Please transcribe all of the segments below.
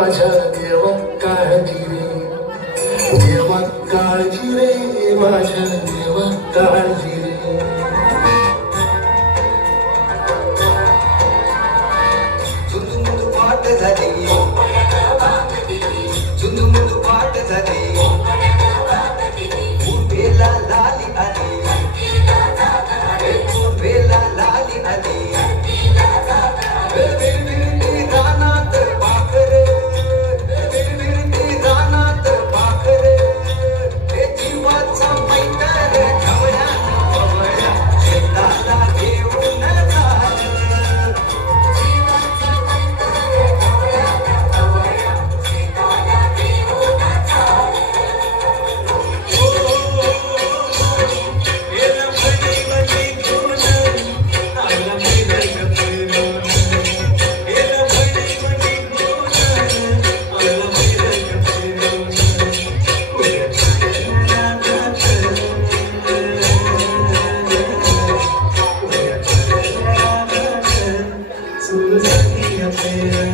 माझ्या देवा काळजी रे, देवा काळजी रे, माझ्या देवा काळजी रे. झुंदुमुंदू पाट झाली, झुंदुमुंदू पाट झाली, उभेला लाली आली, उभेला लाली आली. विरविरती रानात पाखर, विरविरती रानात पाखर, हे जीवाचा मैत्र ढवळ्यानं पवळ्या शेताला घेऊन चाल. सुरू झाली अफेर,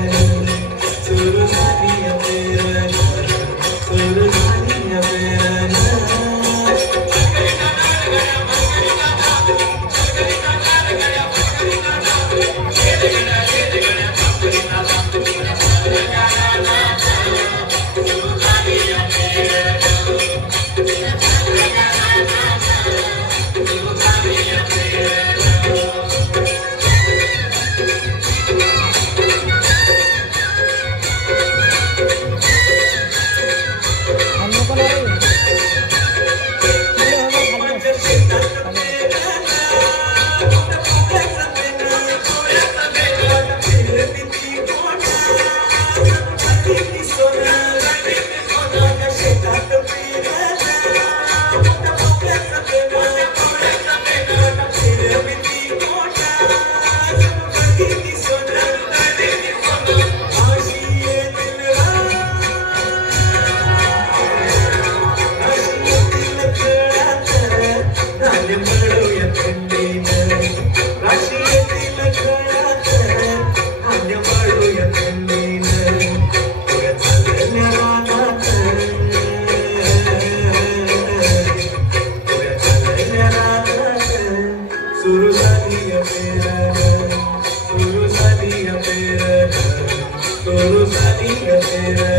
सुरू झाली अफेर, सुरू झाली अफेर.